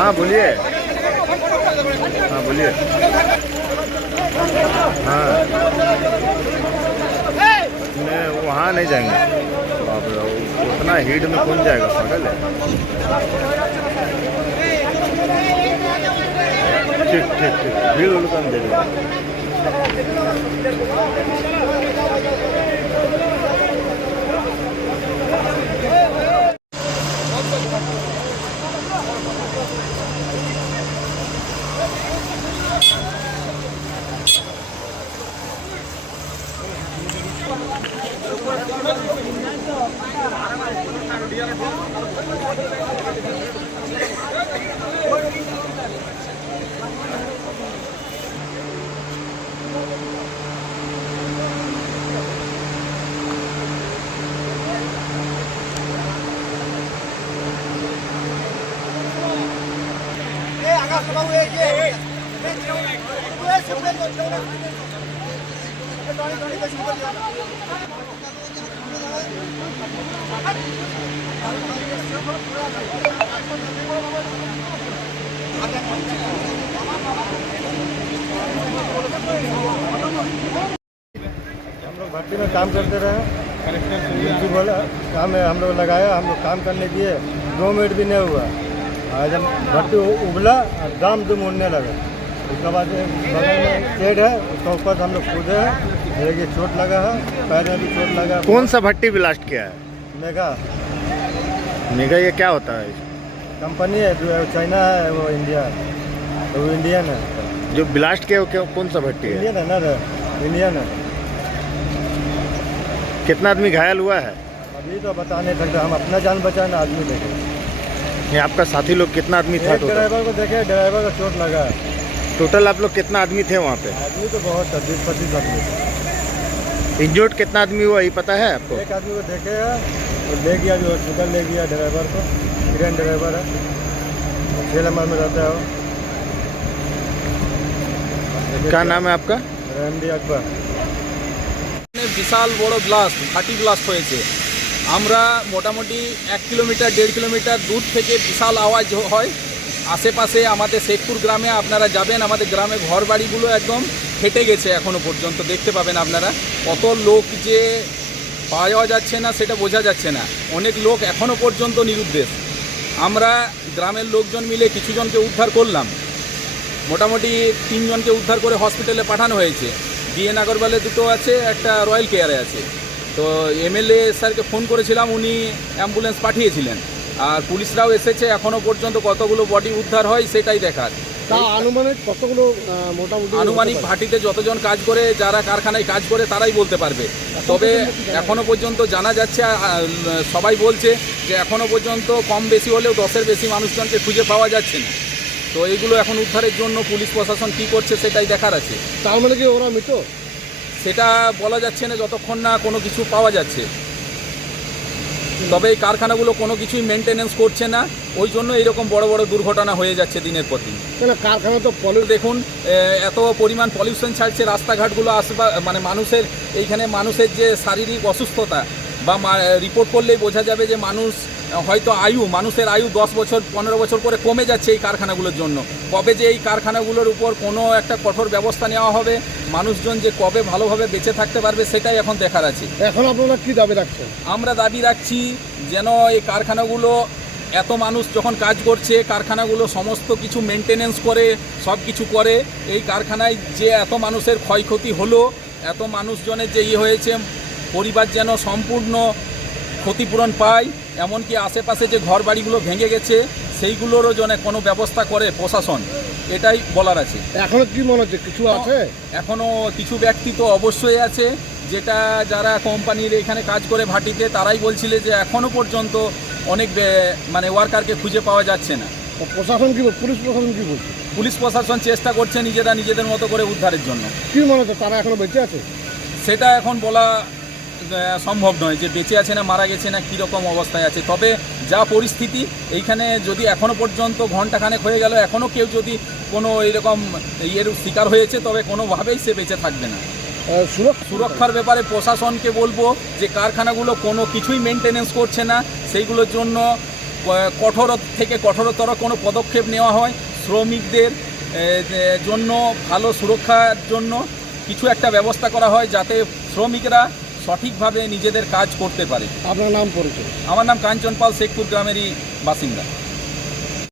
हाँ बोलिए। हाँ बोलिए। हाँ मैं वहाँ नहीं जाएंगे। बाप रे, उतना हीट में कौन जाएगा, पागल है। ठीक ठीक ठीक, भीड़ उलकम दे देगा। हम लोग भट्टी में काम करते रहे, बोला काम है, हम लोग लगाया, हम लोग काम करने दिए, 2 मिनट भी नहीं हुआ। जब भट्टी उबला और दाम दुम उड़ने लगा। उसके बाद बगल में शेड है, उसके ऊपर हम लोग कूदे हैं, मेरे चोट लगा है, पैर में भी चोट लगा। कौन सा भट्टी ब्लास्ट किया है? मेगा। मेगा ये क्या होता है? कंपनी है, जो चाइना है वो इंडिया है, तो वो इंडियन है। जो ब्लास्ट किया वो कौन सा भट्टी है? इंडियन है ना, इंडियन है। कितना आदमी घायल हुआ है? अभी तो बता नहीं सकते, हम अपना जान बचाना आदमी देखे। ये आपका साथी लोग कितना आदमी था? ड्राइवर को देखे, ड्राइवर का चोट लगा है। टोटल आप लोग कितना आदमी थे वहाँ पे? आदमी तो बहुत था, 20-25 आदमी थे। इंजर्ड कितना आदमी हुआ ये पता है आपको? एक आदमी को देखे है, तो ले गया, जो हॉस्पिटल ले गया ड्राइवर को। क्रेन ड्राइवर है, 6 नंबर में रहता है वो। क्या नाम है आपका? एमडी अकबर। বিশাল বড় ব্লাস্ট, ভাটি ব্লাস্ট হয়েছে। আমরা মোটামুটি 1 কিলোমিটার 1.5 কিলোমিটার দূর থেকে বিশাল আওয়াজ হয়। আশেপাশে আমাদের শেখপুর গ্রামে আপনারা যাবেন, আমাদের গ্রামে ঘর বাড়িগুলো একদম ফেটে গেছে। এখনও পর্যন্ত দেখতে পাবেন আপনারা কত লোক যে পাওয়া যাচ্ছে না সেটা বোঝা যাচ্ছে না। অনেক লোক এখনও পর্যন্ত নিরুদ্দেশ। আমরা গ্রামের লোকজন মিলে কিছু জনকে উদ্ধার করলাম, মোটামুটি 3 জনকে উদ্ধার করে হসপিটালে পাঠানো হয়েছে। ডিএন আগরওয়ালে 2টো আছে, একটা রয়্যাল কেয়ারে আছে। তো এমএলএ স্যারকে ফোন করেছিলাম, উনি অ্যাম্বুলেন্স পাঠিয়েছিলেন। আর পুলিশরাও এসেছে। এখনও পর্যন্ত কতগুলো বডি উদ্ধার হয় সেটাই দেখার। তা আনুমানিক কতগুলো মোটামুটি আনুমানিক ভাটিতে যতজন কাজ করে, যারা কারখানায় কাজ করে তারাই বলতে পারবে। তবে এখনও পর্যন্ত জানা যাচ্ছে, সবাই বলছে যে এখনও পর্যন্ত কম বেশি হলেও 10-এর বেশি মানুষজনকে খুঁজে পাওয়া যাচ্ছে না। তো এইগুলো এখন উদ্ধারের জন্য পুলিশ প্রশাসন কী করছে সেটাই দেখার আছে। তার মানে কি ওরা মৃত? সেটা বলা যাচ্ছে না যতক্ষণ না কোনো কিছু পাওয়া যাচ্ছে। তবে এই কারখানাগুলো কোনো কিছুই মেনটেনেন্স করছে না, ওই জন্য এইরকম বড় বড় দুর্ঘটনা হয়ে যাচ্ছে দিনের পর দিন। কারখানা তো দেখুন এত পরিমাণ পলিউশন ছাড়ছে, রাস্তাঘাটগুলো মানে মানুষের এইখানে মানুষের যে শারীরিক অসুস্থতা বা রিপোর্ট করলেই বোঝা যাবে যে মানুষ হয়তো মানুষের আয়ু 10 বছর 15 বছর করে কমে যাচ্ছে এই কারখানাগুলোর জন্য। কবে যে এই কারখানাগুলোর উপর কোনো একটা কঠোর ব্যবস্থা নেওয়া হবে, মানুষজন যে কবে ভালোভাবে বেঁচে থাকতে পারবে সেটাই এখন দেখার আছে। এখন আপনারা কি দাবি রাখছেন? আমরা দাবি রাখছি যেন এই কারখানাগুলো, এত মানুষ যখন কাজ করছে, কারখানাগুলো সমস্ত কিছু মেনটেনেন্স করে সব কিছু করে, এই কারখানায় যে এত মানুষের ক্ষয়ক্ষতি হলো, এত মানুষজনের যে হয়েছে, পরিবার যেন সম্পূর্ণ ক্ষতিপূরণ পায়। এমনকি আশেপাশে যে ঘর বাড়িগুলো ভেঙে গেছে সেইগুলোরও যেন কোনো ব্যবস্থা করে প্রশাসন, এটাই বলার আছে। এখনো কি মনে হচ্ছে কিছু আছে? এখনও কিছু ব্যক্তি তো অবশ্যই আছে, যেটা যারা কোম্পানির এখানে কাজ করে ভাটিতে, তারাই বলছিলে যে এখনও পর্যন্ত অনেক মানে ওয়ার্কারকে খুঁজে পাওয়া যাচ্ছে না। প্রশাসন কি, পুলিশ প্রশাসন কি বলছে? পুলিশ প্রশাসন চেষ্টা করছে নিজেদের মতো করে উদ্ধারের জন্য। কি মনে হচ্ছে তারা এখনো বেঁচে আছে? সেটা এখন বলা সম্ভব নয় যে বেঁচে আছে না মারা গেছে না কীরকম অবস্থায় আছে। তবে যা পরিস্থিতি এইখানে, যদি এখনও পর্যন্ত ঘন্টাখানেক হয়ে গেল এখনও কেউ যদি কোনো এইরকম ইয়ের শিকার হয়েছে, তবে কোনোভাবেই সে বেঁচে থাকবে না। সুরক্ষার ব্যাপারে প্রশাসনকে বলবো যে কারখানাগুলো কোনো কিছুই মেনটেনেন্স করছে না, সেইগুলোর জন্য কঠোর থেকে কঠোরতর কোনো পদক্ষেপ নেওয়া হয়। শ্রমিকদের জন্য ভালো সুরক্ষার জন্য কিছু একটা ব্যবস্থা করা হয়, যাতে শ্রমিকরা সঠিকভাবে নিজেদের কাজ করতে পারে। আপনার নাম পরিচয়? আমার নাম কাঞ্চন পাল, শেখপুর গ্রামেরই বাসিন্দা।